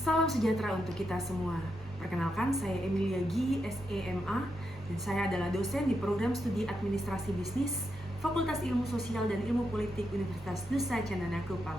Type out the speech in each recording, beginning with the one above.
Salam sejahtera untuk kita semua. Perkenalkan, saya Emilia Gi, SEMA, dan saya adalah dosen di program studi Administrasi Bisnis, Fakultas Ilmu Sosial dan Ilmu Politik Universitas Nusa Cendana Kupang.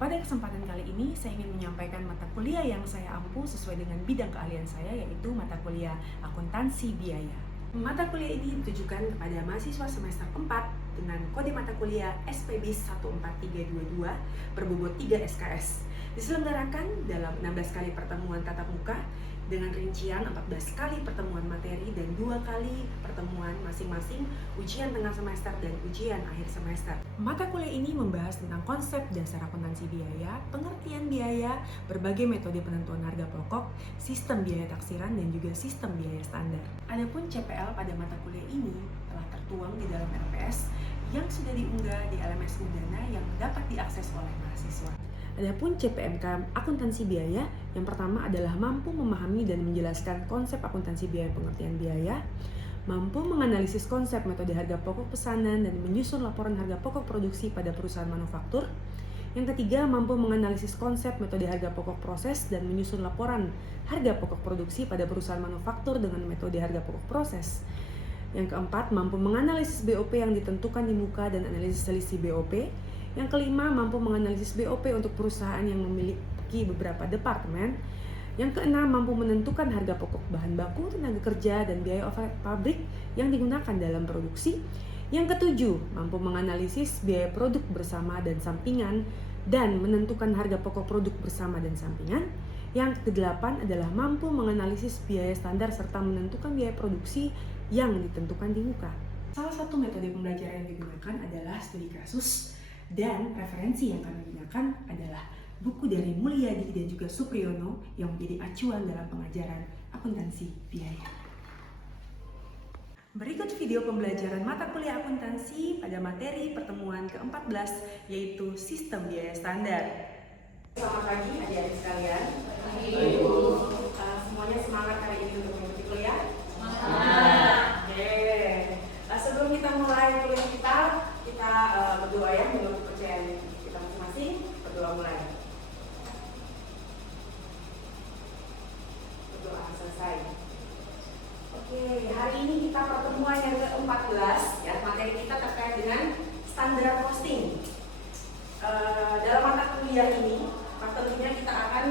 Pada kesempatan kali ini, saya ingin menyampaikan mata kuliah yang saya ampu sesuai dengan bidang keahlian saya, yaitu mata kuliah Akuntansi Biaya. Mata kuliah ini ditujukan kepada mahasiswa semester 4 dengan kode mata kuliah SPBIS 14322 berbobot 3 SKS. Diselenggarakan dalam 16 kali pertemuan tatap muka dengan rincian 14 kali pertemuan materi dan 2 kali pertemuan masing-masing ujian tengah semester dan ujian akhir semester. Mata kuliah ini membahas tentang konsep dasar akuntansi biaya, pengertian biaya, berbagai metode penentuan harga pokok, sistem biaya taksiran, dan juga sistem biaya standar. Adapun CPL pada mata kuliah ini telah tertuang di dalam RPS yang sudah diunggah di LMS Udana yang dapat diakses oleh mahasiswa. Adapun CPMK akuntansi biaya, yang pertama adalah mampu memahami dan menjelaskan konsep akuntansi biaya pengertian biaya, mampu menganalisis konsep metode harga pokok pesanan dan menyusun laporan harga pokok produksi pada perusahaan manufaktur. Yang ketiga, mampu menganalisis konsep metode harga pokok proses dan menyusun laporan harga pokok produksi pada perusahaan manufaktur dengan metode harga pokok proses. Yang keempat, mampu menganalisis BOP yang ditentukan di muka dan analisis selisih BOP. Yang kelima, mampu menganalisis BOP untuk perusahaan yang memiliki beberapa departemen. Yang keenam, mampu menentukan harga pokok bahan baku, tenaga kerja, dan biaya overhead pabrik yang digunakan dalam produksi. Yang ketujuh, mampu menganalisis biaya produk bersama dan sampingan dan menentukan harga pokok produk bersama dan sampingan. Yang kedelapan adalah mampu menganalisis biaya standar serta menentukan biaya produksi yang ditentukan di muka. Salah satu metode pembelajaran yang digunakan adalah studi kasus, dan referensi yang kami gunakan adalah buku dari Mulyadi dan juga Supriyono yang menjadi acuan dalam pengajaran akuntansi biaya. Berikut video pembelajaran mata kuliah akuntansi pada materi pertemuan ke-14 yaitu sistem biaya standar. Selamat pagi adik-adik sekalian. Semuanya semangat hari ini untuk mengikuti kuliah? Semangat. Sebelum kita mulai kuliah kita berdoa ya menurut kepercayaan kita masing-masing. Berdoa mulai. Berdoa selesai. Oke, hari ini kita pertemuan yang ke-14 ya, materi kita terkait dengan standar costing. Dalam mata kuliah ini, tentunya kita akan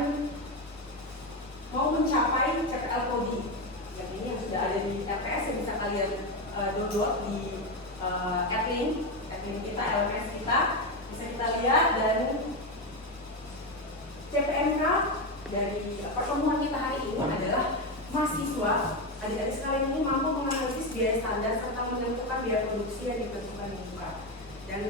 mau mencapai CPL Kodi. Yang ini yang sudah ada di RPS yang bisa kalian download di admin kita, LMS kita, bisa kita lihat. Dan CPMK dari pertemuan kita hari ini adalah mahasiswa adik-adik sekalian ini mampu menganalisis biaya standar serta menentukan biaya produksi yang ditentukan di muka. Dan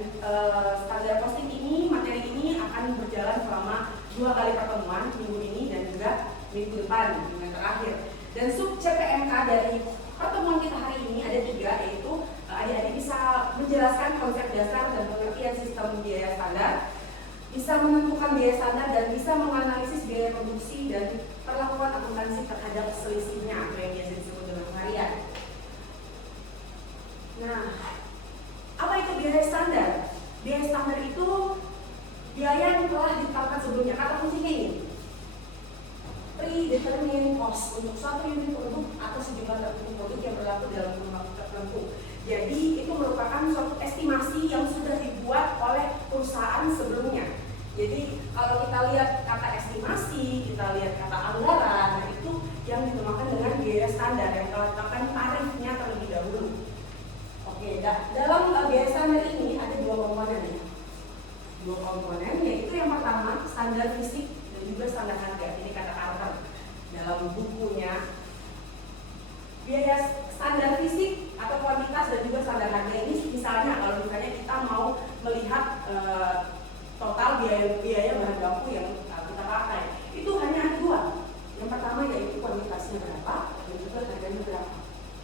standar costing ini, materi ini akan berjalan selama 2 kali pertemuan, minggu ini dan juga minggu depan, minggu yang terakhir. Dan sub CPMK dari pertemuan kita hari ini ada 3, yaitu adik-adik bisa menjelaskan konsep dasar dan pengertian sistem biaya standar, bisa menentukan biaya standar, dan bisa menganalisis biaya produksi dan perlakuan akuntansi terhadap selisihnya atau yang biasa disebut dengan harian. Nah, apa itu biaya standar? Biaya standar itu biaya yang telah ditetapkan sebelumnya. Kata kuncinya ini, predetermined cost untuk suatu unit produk atau sejumlah tertentu produk yang berlaku dalam kurun waktu tertentu. Jadi itu merupakan suatu estimasi yang sudah dibuat oleh perusahaan sebelumnya. Jadi kalau kita lihat kata estimasi, kita lihat kata anggaran, nah itu yang dinamakan dengan biaya standar yang telah ditetapkan tarifnya terlebih dahulu. Oke, dalam biaya standar ini ada 2 komponen ya. 2 komponen, yaitu yang pertama standar fisik dan juga standar harga. Ini kata Carter dalam bukunya. Biaya standar fisik atau kuantitas dan juga standar harga ini misalnya kalau misalnya kita mau melihat total biaya bahan baku yang kita pakai, itu hanya ada 2. Yang pertama yaitu kuantitasnya berapa dan juga harganya berapa.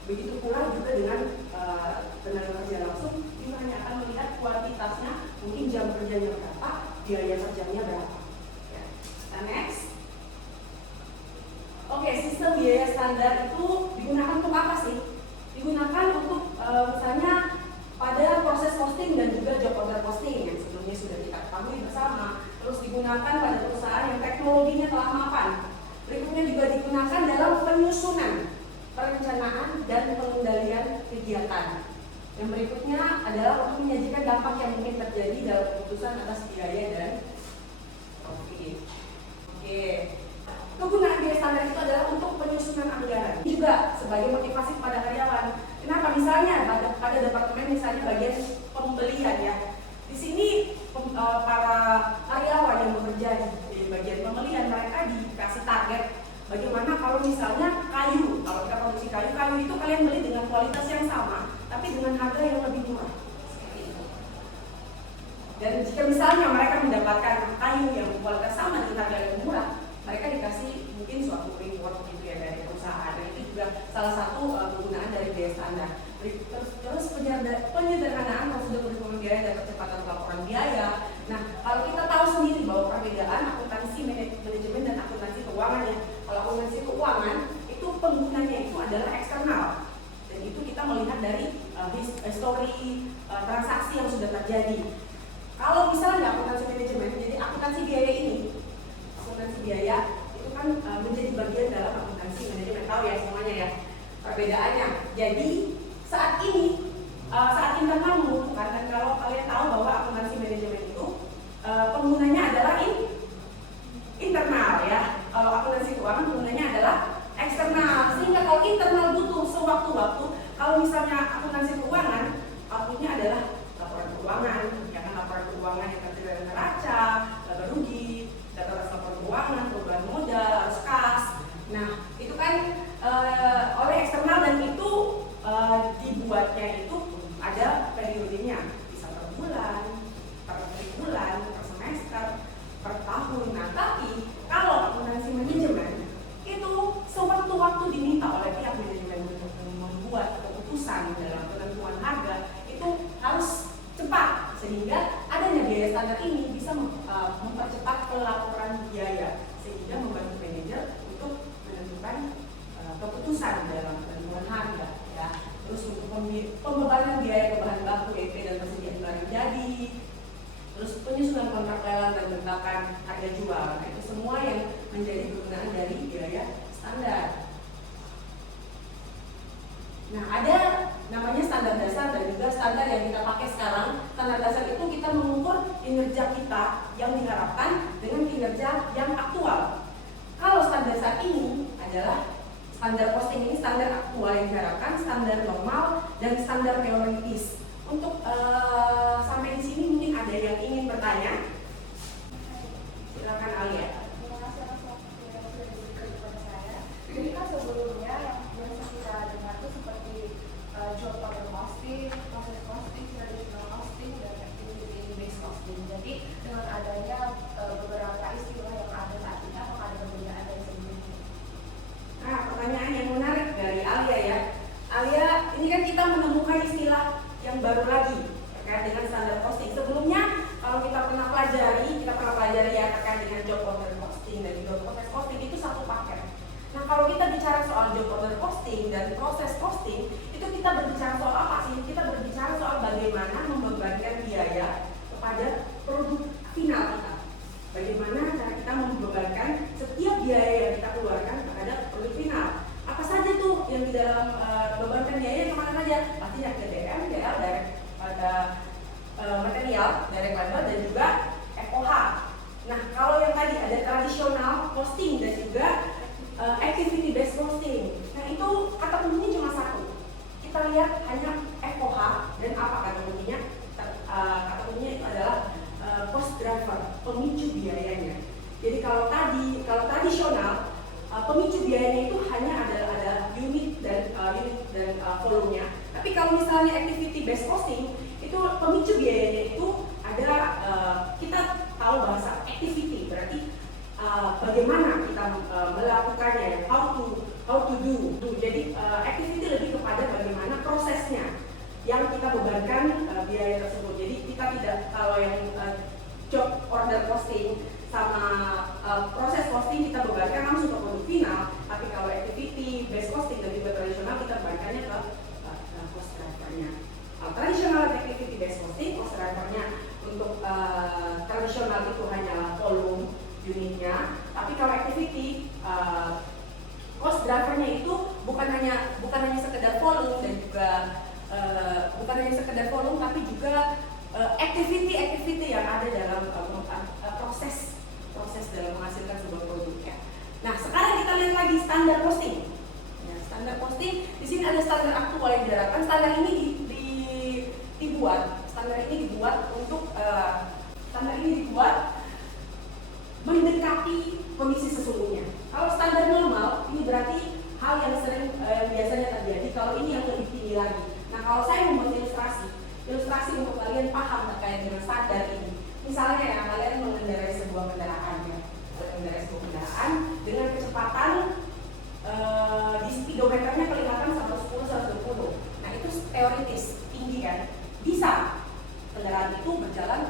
Begitu pula juga dengan tenaga kerja langsung, kita hanya akan melihat kuantitasnya, mungkin jam kerjanya berapa, biaya kerjanya berapa. Ya. Nah, next. Oke, sistem biaya standar itu digunakan untuk apa sih? Digunakan untuk misalnya pada proses costing dan juga job order costing yang sebelumnya sudah kita ketahui bersama. Terus digunakan pada perusahaan yang teknologi SOP-nya telah mapan. Berikutnya juga digunakan dalam penyusunan, perencanaan, dan pengendalian kegiatan. Yang berikutnya adalah untuk menyajikan dampak yang mungkin terjadi dalam keputusan atas biaya dan profit. Oke. Kegunaan biaya standar itu adalah untuk penyusunan anggaran. Juga sebagai motivasi kepada karyawan. Kenapa? Misalnya pada departemen misalnya bagian pembelian ya. Di sini para karyawan yang bekerja di bagian pembelian, mereka dikasih target. Bagaimana kalau misalnya kayu, kalau kita produksi kayu itu kalian beli dengan kualitas yang sama, tapi dengan harga yang lebih murah. Seperti itu. Dan jika misalnya mereka mendapatkan kayu yang kualitas sama dengan harga yang murah, mereka dikasih mungkin suatu reward gitu ya dari perusahaan. Dan itu juga salah satu penggunaan dari biaya standar. Terus penyederhanaan prosedur perhitungan biaya dan percepatan pelaporan biaya. Nah, kalau kita tahu sendiri bahwa perbedaan akuntansi manajemen dan akuntansi keuangan ya. Kalau akuntansi keuangan itu penggunanya itu adalah eksternal. Dan itu kita melihat dari histori transaksi yang sudah terjadi. Kalau misalnya akuntansi manajemen, jadi akuntansi biaya ini, akuntansi biaya itu kan menjadi bagian dalam akuntansi manajemen. Tahu ya semuanya ya perbedaannya. Jadi saat ini saat internal membutuhkan, dan kalau kalian tahu bahwa akuntansi manajemen itu penggunanya adalah internal ya. Kalau akuntansi keuangan penggunanya adalah eksternal. Sehingga kalau internal butuh sewaktu-waktu, kalau misalnya akuntansi keuangan outputnya adalah laporan keuangan, ya kan, laporan keuangan yang terdiri dari neraca, laba rugi, data laporan keuangan, perubahan modal, arus kas. Nah, itu kan oleh eksternal, dan itu dibuatnya itu ada periodenya, bisa per bulan, per bulan, per semester, per tahun. Nah, tapi kalau akuntansi manajemen itu sewaktu-waktu diminta oleh pihak manajemen untuk membuat keputusan dalam penentuan harga itu harus cepat, sehingga adanya biaya standar ini bisa mempercepat pelaporan biaya, sehingga membantu manajer untuk menentukan keputusan dalam penentuan harga ya. Terus untuk pembebanan biaya ke bahan baku, EP dan persediaan barang jadi, terus penyusunan kontrak lelang dan bentakan harga jual. Nah, itu semua yang menjadi penggunaan dari biaya standar. Nah, ada namanya standar dasar dan juga standar yang kita pakai sekarang. Standar dasar itu kita mengukur kinerja kita yang diharapkan dengan kinerja yang aktual. Kalau standar dasar ini adalah standar costing, ini standar aktual yang diharapkan, standar normal, dan standar teoritis. Untuk sampai di sini mungkin ada yang ingin bertanya. Silakan Alia. Terima kasih atas waktu yang sudah diberikan kepada saya. Jadi kan sebelumnya yang biasa kita dengar itu seperti job order costing, process costing, traditional costing, dan activity based costing. Jadi dengan adanya beberapa istilah yang ada saat ini, apakah ada perbedaan dari sebelumnya? Nah, pertanyaan yang menarik dari Alia ya. Alia, ini kan kita menemukan istilah yang baru lagi terkait dengan standar costing. Sebelumnya kalau kita pernah pelajari ya terkait dengan job order costing dan juga proses costing, itu satu paket. Nah, kalau kita bicara soal job order costing dan proses costing, itu kita berbicara soal apa sih? Kita berbicara soal bagaimana membebankan biaya kepada produk final kita. Bagaimana cara kita membebankan setiap biaya yang kita keluarkan terhadap produk final. Apa saja tuh yang di dalam bebankan biaya kemana saja? Pastinya ke DM, DL, ada material, direct labor, dan juga FOH. Nah, kalau yang tadi ada tradisional costing dan juga activity based costing. Nah, itu kata kuncinya cuma satu. Kita lihat hanya FOH dan apa kata kuncinya? Kata kuncinya itu adalah cost driver, pemicu biayanya. Jadi kalau tradisional pemicu biayanya itu hanya ada unit dan volumenya. Tapi kalau misalnya activity based costing, itu pemicu biayanya itu ada kita tahu bahasa activity, berarti bagaimana kita melakukannya, how to do. Jadi activity lebih kepada bagaimana prosesnya yang kita bebankan biaya tersebut. Jadi kita tidak, kalau yang job order costing sama proses costing kita bebankan langsung ke produk final, tapi kalau activity based costing dan juga tradisional kita bebankannya ke cost drivernya. Tradisional activity based costing, cost drivernya untuk tradisional itu hanya volume unitnya, tapi kalau activity cost drivernya itu bukan hanya sekedar volume dan juga bukan hanya sekedar volume, tapi juga activity yang ada dalam proses dalam menghasilkan sebuah produk ya. Nah, sekarang kita lihat lagi standar costing. Ya, standar costing di sini ada standar aktual yang diterapkan. Standar ini dibuat mendekati kondisi sesungguhnya. Kalau standar normal ini berarti hal yang sering biasanya terjadi. Kalau ini yang lebih tinggi lagi. Nah, kalau saya membuat ilustrasi untuk kalian paham terkait dengan standar ini. Misalnya ya, kalian mengendarai sebuah kendaraan dengan kecepatan di speedometernya kelihatan 110-120. Nah, itu teoritis, tinggi kan? Bisa kendaraan itu berjalan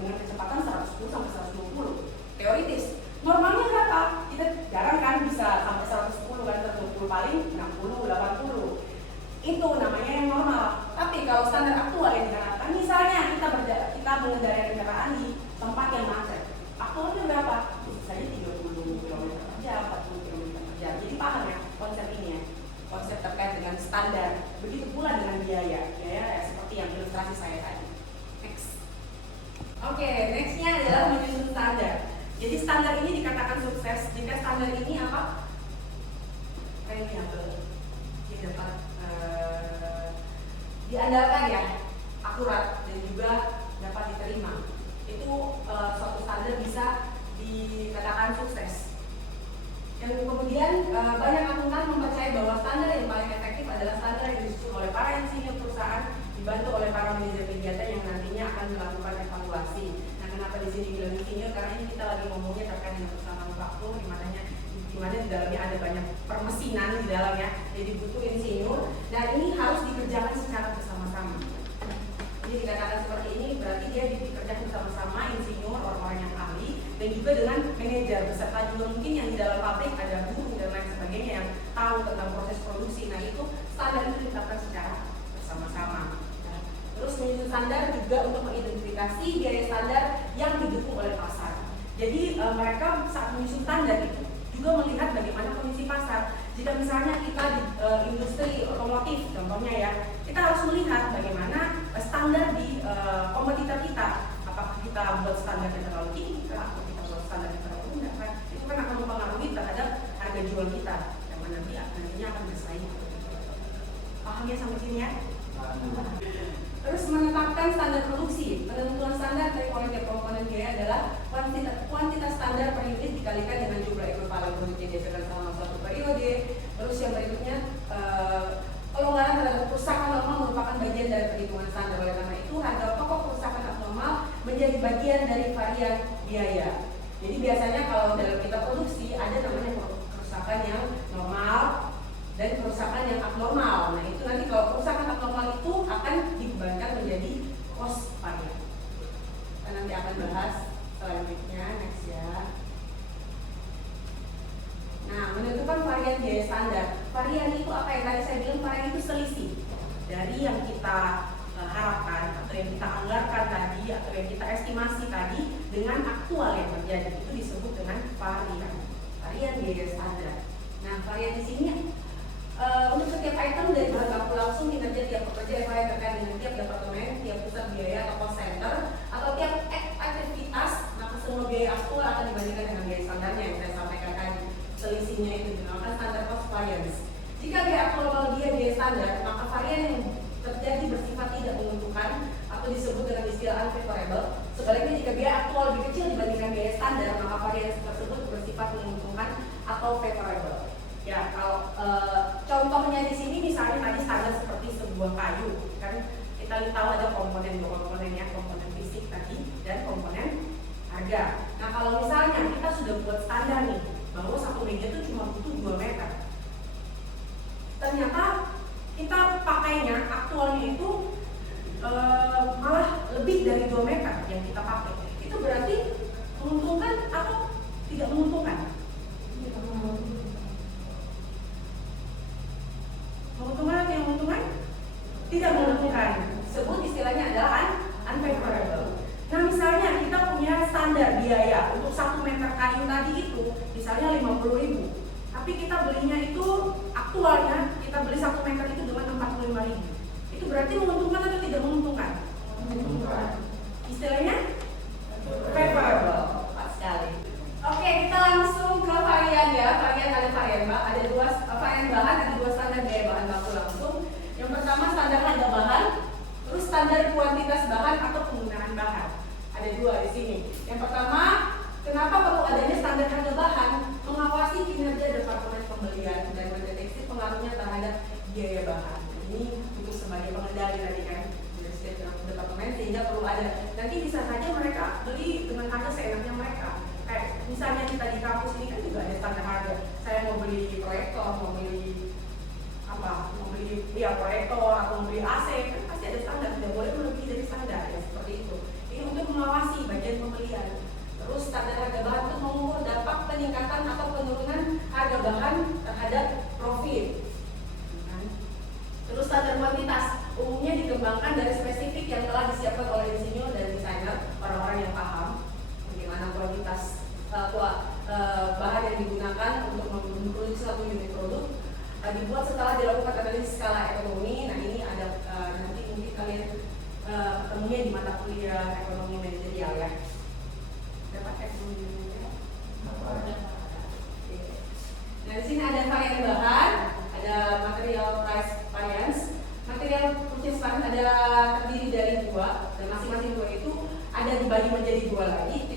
dengan kecepatan 110-120. Teoritis. Normalnya berapa? Kita jarang kan bisa sampai 110 kan, 120 paling 60, 80. Itu namanya yang normal. Tapi kalau standar aktual yang diterapkan, misalnya kita mengendarai kendaraan di tempat yang macet, aktualnya berapa? Bisa saja 30 km per jam, 40 km per jam. Jadi paham ya konsep ini ya, konsep terkait dengan standar. Begitu pula dengan biaya ya, seperti yang ilustrasi saya tadi. Next. Oke, nextnya adalah menyusun standar. Jadi standar ini dikatakan sukses jika standar ini apa? Reliable. Dia dapat diandalkan ya, akurat dan juga dapat diterima. Itu suatu standar bisa dikatakan sukses. Yang kemudian banyak akuntan mempercayai bahwa standar yang paling efektif adalah standar yang disusun oleh para insinyur perusahaan dibantu oleh para manajer kegiatan yang nantinya akan melakukan evaluasi. Nah, kenapa di sini bilang insinyur? Karena ini kita lagi ngomongnya terkait dengan perusahaan manufaktur, di mana di dalamnya ada banyak permesinan di dalamnya, jadi butuh insinyur. Nah, ini harus dikerjakan secara bersama-sama. Jadi dikatakan seperti ini berarti dia dikerjakan bersama-sama insinyur, orang-orang yang ahli, dan juga dengan manajer beserta juga mungkin yang di dalam pabrik ada guru dan lain sebagainya yang tahu tentang proses produksi. Nah, itu standar itu ditetapkan secara bersama-sama. Nah, terus menyusun standar juga untuk mengidentifikasi biaya standar yang didukung oleh pasar. Jadi mereka saat menyusun standar itu juga melihat bagaimana kondisi pasar. Jika misalnya kita di industri otomotif contohnya ya, kita harus melihat bagaimana standar di kompetitor kita. Apakah kita buat standar yang terlalu tinggi atau kita buat standar yang terlalu rendah kan? Itu kan akan mempengaruhi terhadap harga jual kita yang nantinya akan bersaing. Paham ya sampai sini ya? Terus menetapkan standar produksi. Penentuan standar dari tiap komponen biaya adalah kuantitas standar per unit dikalikan dengan jumlah ekuivalen produk yang dihasilkan selama suatu periode. Terus yang berikutnya, pelonggaran terhadap kerusakan normal merupakan bagian dari perhitungan standar. Oleh karena itu, harga pokok kerusakan abnormal menjadi bagian dari varian biaya. Jadi biasanya kalau dalam kita produksi ada namanya kerusakan yang normal dan kerusakan yang abnormal. Nah, itu nanti kalau kerusakan abnormal itu akan dibebankan menjadi cost varian. Kita nanti akan bahas selanjutnya, next ya. Nah, menentukan varian biaya standar. Varian itu apa yang tadi saya bilang? Varian itu selisih dari yang kita harapkan atau yang kita anggarkan tadi atau yang kita estimasi tadi dengan aktual yang terjadi. Itu disebut dengan varian biaya standar. Nah, varian di sini untuk setiap item dari bahan baku langsung, kinerja tiap pekerja, FYI terkait dengan tiap departemen, tiap pusat biaya atau cost center, atau tiap aktivitas, maka semua biaya aktual akan dibandingkan dengan biaya standarnya yang saya sampaikan tadi. Selisihnya itu dinamakan standar cost variance. Jika biaya aktual melebihi biaya standar, maka varian yang terjadi bersifat tidak menguntungkan atau disebut dengan istilah unfavorable. Sebaliknya, jika biaya aktual lebih kecil dibandingkan biaya standar, maka varian tersebut bersifat menguntungkan atau favorable. Ya, kalau contohnya di sini misalnya tadi standar seperti sebuah kayu, kan kita tahu ada dua komponennya, komponen fisik tadi dan komponen harga. Nah, kalau misalnya kita sudah buat standar nih bahwa satu meja itu cuma butuh 2 meter, ternyata kita pakainya aktualnya itu malah lebih dari 2 meter yang kita pakai. Itu berarti menguntungkan atau tidak menguntungkan? Menguntungkan atau tidak menguntungkan? Tidak menguntungkan. Sebut istilahnya adalah unfavorable. Nah, misalnya kita punya standar biaya untuk 1 meter kayu tadi itu misalnya 50.000, tapi kita belinya itu aktualnya kita beli 1 meter itu dengan 45.000. Itu berarti menguntungkan atau tidak menguntungkan? Istilahnya favorable. Tepat sekali. Oke, kita langsung ke varian ya. Ada varian bahan, ada 2 standar gaya bahan baku langsung. Yang pertama standar harga bahan, terus standar kuantitas bahan atau penggunaan bahan. Ada 2 di sini. Yang pertama, kenapa perlu adanya standar harga bahan? Mengawasi kinerja Departemen Pembelian dan mendeteksi pengaruhnya terhadap biaya bahan. Ini untuk sebagai pengendali tadi kan dari setiap departemen, sehingga perlu ada. Nanti bisa saja mereka beli dengan harga seenaknya mereka. Kayak misalnya kita di kampus ini kan juga ada standar harga. Saya mau beli proyektor, mau beli proyektor atau mau beli AC, kan pasti ada standar. Tidak boleh melebihi dari standar ya, seperti itu. Ini untuk mengawasi bagian pembelian. Terus standar harga bahan itu mengukur dampak peningkatan atau penurunan harga bahan terhadap profit. Terus standar kuantitas umumnya dikembangkan dari spesifik yang telah disiapkan oleh insinyur dan desainer, orang-orang yang paham bagaimana kuantitas bahan yang digunakan untuk memproduksi suatu unit produk. Dibuat setelah dilakukan analisis skala ekonomi. Nah ini ada nanti mungkin kalian ketemunya di mata kuliah ekonomi manajerial ya. Dapat ekonomi manajerial? Nah di sini ada varian bahan, ada material price variance. Material purchase variance ada terdiri dari 2, dan masing-masing 2 itu ada dibagi menjadi 2 lagi.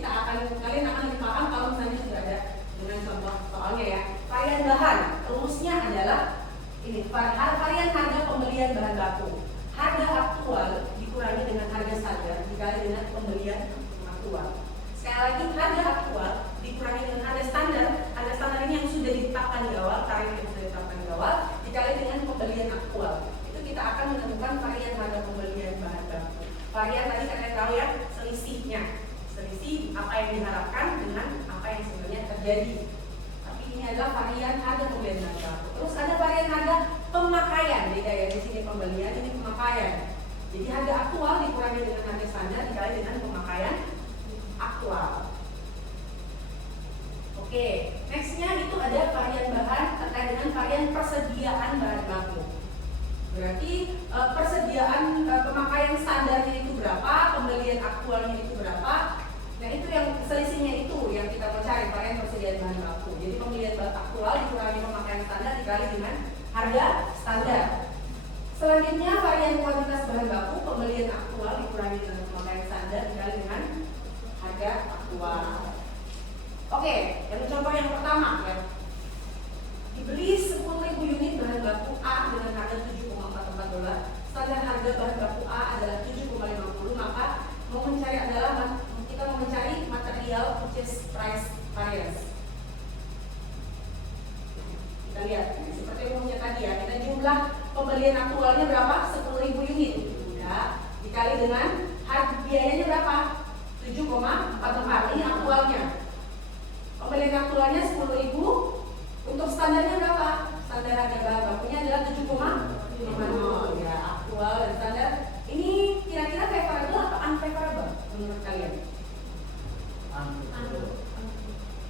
Kalian akan lebih paham kalau misalnya sudah ada dengan contoh soalnya ya. Varian bahan, rumusnya adalah ini, varian harga pembelian bahan baku. Harga aktual dikurangi dengan harga standar dikali dengan pembelian aktual. Sekali lagi, harga aktual dikurangi dengan harga standar. Harga standar ini yang sudah ditetapkan di awal, tarif yang sudah ditetapkan di awal, dikali dengan pembelian aktual. Itu kita akan menemukan varian harga pembelian bahan baku. Varian tadi kalian tahu ya, selisihnya. Selisih apa yang diharapkan dengan apa yang sebenarnya terjadi. Tapi ini adalah varian harga pembelian bahan baku. Terus ada varian harga pemakaian. Beda ya, di sini pembelian, ini pemakaian. Jadi harga aktual dikurangi dengan harga standar dikali dengan pemakaian aktual. Oke, nextnya itu ada varian bahan terkait dengan varian persediaan bahan baku. Berarti persediaan pemakaian standarnya itu berapa, pembelian aktualnya itu berapa. Nah itu yang selisihnya itu yang kita mau cari, varian persediaan bahan baku. Jadi pembelian bahan aktual dikurangi pemakaian standar dikali dengan harga standar. Selanjutnya varian kuantitas bahan baku, pembelian aktual dikurangi dengan pemakaian standar dikali dengan harga aktual. Oke, yang contoh yang pertama ya. Dibeli 10.000 unit bahan baku A dengan harga $7,44. Standar harga bahan baku A adalah 7,50, maka kita mau mencari material purchase price variance. Kita lihat seperti umumnya tadi ya, kita jumlah pembelian aktualnya berapa? 10.000 unit. Udah, dikali dengan harga biayanya berapa? 7,44. Ini aktualnya. Pembelian aktualnya 10.000. Untuk standarnya berapa? Standar harga bahan bakunya adalah 7,50 ya, aktual dan standar. Ini kira-kira favorable atau unfavorable menurut kalian?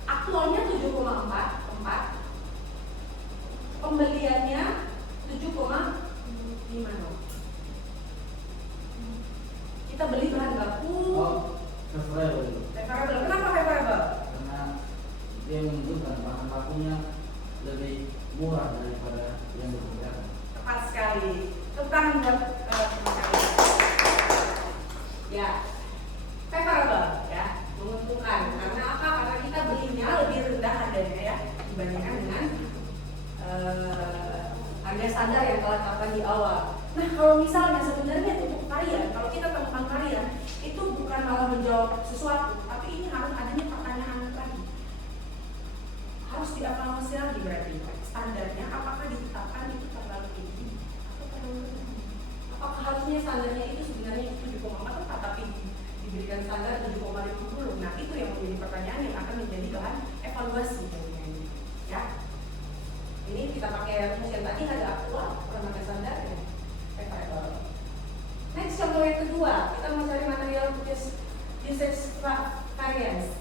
Aktualnya 7,44, pembeliannya 7,50. Kita beli bahan baku favorable. Kenapa favorable? Karena dia menunjukkan bahan bakunya lebih murah daripada yang berbeda. Tepat sekali. Tepuk tangan buat teman kalian. Ya, favorable ya, menguntungkan. Karena apa? Karena kita belinya lebih rendah harganya ya dibandingkan dengan harga standar yang telah ditetapkan di awal. Nah, kalau misalnya sebenarnya untuk varian, kalau kita temukan varian, itu bukan malah menjawab sesuatu, tapi ini harus adanya pertanyaan lagi. Harus dievaluasi lagi berarti standarnya apakah ditetapkan itu terlalu tinggi atau terlalu rendah? Apakah harusnya standarnya itu sebenarnya 7,44 tapi diberikan standar 7,50? Nah, itu yang menjadi pertanyaan yang akan menjadi bahan evaluasi ya. Ini kita pakai rumus yang tadi, harga aktual kurang harga standar ya. Next, contoh yang kedua, kita mau cari material purchase usage variance.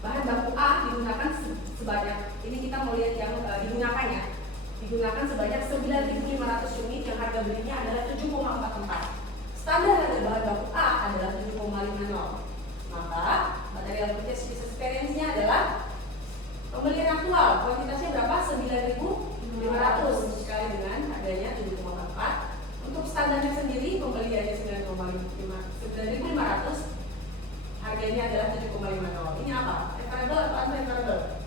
Bahan baku A digunakan sebanyak, ini kita mau lihat yang digunakannya, digunakan sebanyak 9.500 unit yang harga belinya adalah 7,44. Standar harga bahan baku A adalah 7,50. Maka material purchase business variance-nya adalah pembelian aktual, kuantitasnya berapa? 9.500 dikali dengan harganya 7,44. Untuk standarnya sendiri pembeliannya 9.500, harganya adalah 7,50. Ini apa? Favorable atau unfavorable?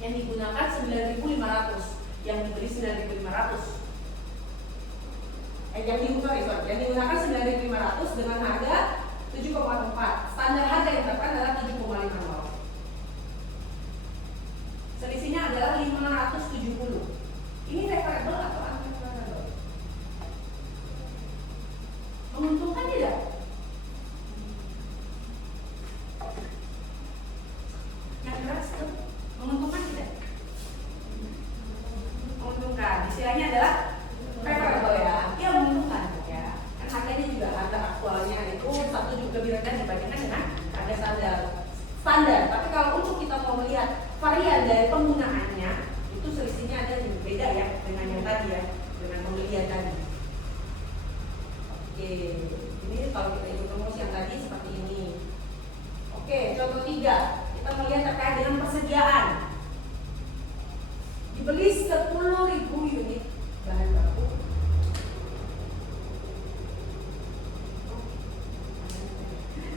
Yang digunakan 9.500, yang dibeli 9.500. Yang digunakan 9.500 dengan harga 7,4. Standar harga yang ditetapkan adalah 7,50. Selisihnya adalah 570. Ini favorable atau unfavorable? Menguntungkan tidak? Yang keras tuh menguntungkan tidak? Menguntungkan. Istilahnya adalah favorable ya. Iya menguntungkan ya. Kan harganya juga harga aktualnya itu satu juga lebih rendah dibandingkan dengan harga standar. Tapi kalau untuk kita mau melihat varian dari penggunaannya, itu selisihnya ada yang beda ya dengan yang tadi ya, dengan pembelian tadi. Oke, ini kalau kita ikut rumus yang tadi seperti ini. Oke, contoh 3, kita melihat terkait dengan persediaan. Dibeli 10.000 unit bahan baku.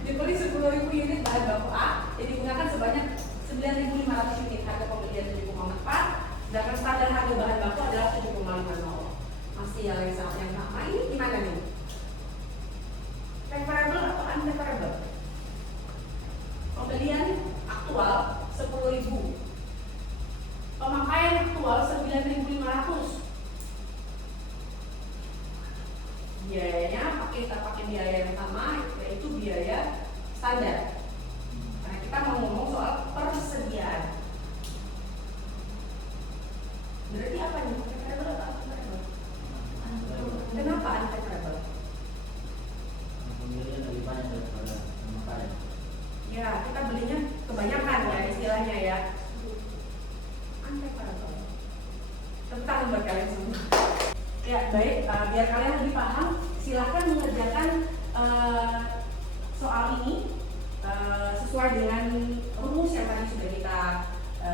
Dibeli 10.000 unit bahan baku A yang digunakan sebanyak 9.500 unit, harga pembelian 7,4, sedangkan standar harga bahan baku adalah 7,50. Masih yang sama. Ini gimana nih? Favorable atau unfavorable? Pembelian aktual 10.000, pemakaian aktual 9.500. Biayanya kita pakai biaya yang sama, yaitu biaya standar. Nah, kita mau ngomong soal persediaan. Berarti apa nih? Unfavorable atau unfavorable? Kenapa unfavorable? Pembelian lebih banyak daripada pemakaian. Ya, kita belinya kebanyakan ya istilahnya ya. Unfavorable. Tepuk tangan buat kalian semua. Ya, baik. Biar kalian lebih paham, silakan mengerjakan soal ini sesuai dengan rumus yang tadi sudah kita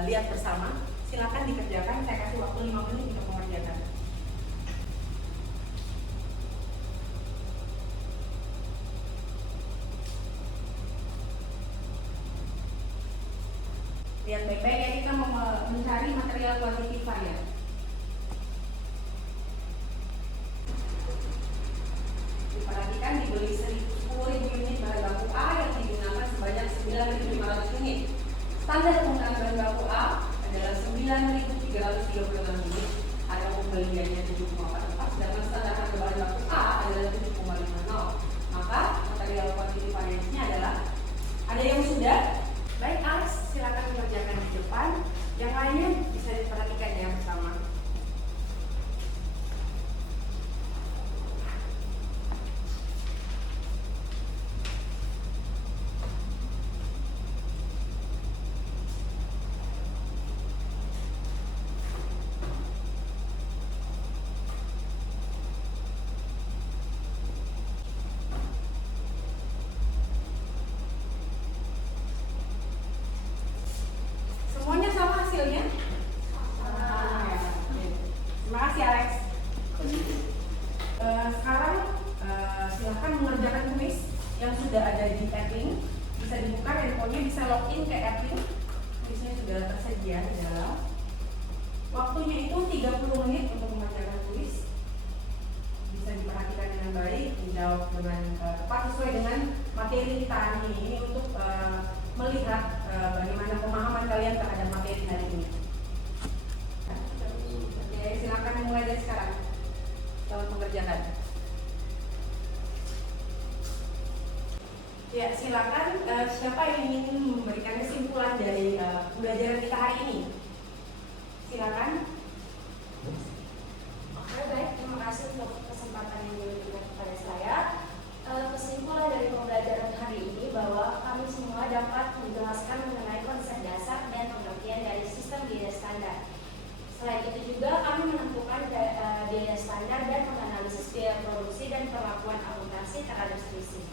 lihat bersama. Silakan dikerjakan. Saya kasih waktu 5 menit untuk mengerjakan. Lihat baik-baik ya, kita mau mencari material quantitative varian. Diperhatikan dibeli 10.000 unit bahan baku A yang digunakan sebanyak 9.500 unit. Standar penggunaan bahan baku A adalah 9.336 unit. Harga pembeliannya 7,44, sedangkan standar harga bahan baku A adalah 7,50. Maka material quantitative variance-nya adalah, ada yang sudah? Baik Alex, silakan mengerjakan di depan. Yang lainnya bisa diperhatikan ya bersama. Semuanya sama hasilnya? Sama ya. Terima kasih Alex. Sekarang silahkan mengerjakan kuis yang sudah ada di Appling. Bisa dibuka handphonenya, bisa login ke Appling. Kuisnya sudah tersedia di dalam. Waktunya itu 30 menit untuk mengerjakan kuis. Bisa diperhatikan dengan baik, dijawab dengan tepat sesuai dengan materi kita hari ini. Ini untuk melihat bagaimana pemahaman kalian terhadap materi hari ini. Oke, silakan mulai dari sekarang. Selamat mengerjakan. Ya, silakan. Siapa yang ingin memberikan kesimpulan dari pembelajaran kita hari ini? Silakan. Oke, baik. Terima kasih untuk kesempatan yang diberikan kepada saya. Kesimpulan dari pembelajaran hari ini bahwa kami semua dapat menjelaskan mengenai konsep dasar dan pengertian dari sistem biaya standar. Selain itu juga kami menentukan biaya standar dan menganalisis biaya produksi dan perlakuan akuntansi terhadap selisih.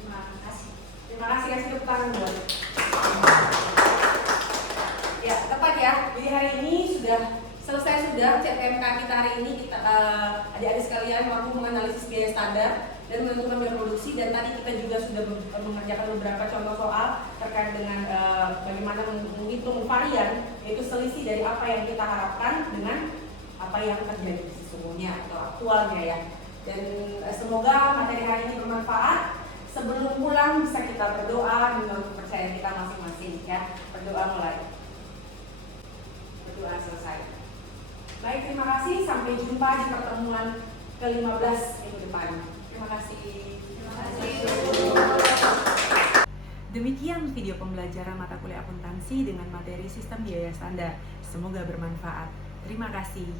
Terima kasih. Terima kasih, kasih tepuk tangan buat. Ya, tepat ya. Jadi hari ini sudah selesai CPMK kita hari ini. Kita adik-adik sekalian mampu menganalisis biaya standar dan menentukan biaya produksi, dan tadi kita juga sudah mengerjakan beberapa contoh soal terkait dengan bagaimana menghitung varian, yaitu selisih dari apa yang kita harapkan dengan apa yang terjadi sesungguhnya atau aktualnya ya. Dan semoga materi hari ini bermanfaat. Sebelum pulang bisa kita berdoa menurut kepercayaan kita masing-masing ya. Berdoa mulai. Berdoa selesai. Baik, terima kasih. Sampai jumpa di pertemuan ke-15 minggu depan. Terima kasih. Terima kasih. Demikian video pembelajaran mata kuliah akuntansi dengan materi sistem biaya standar. Semoga bermanfaat. Terima kasih.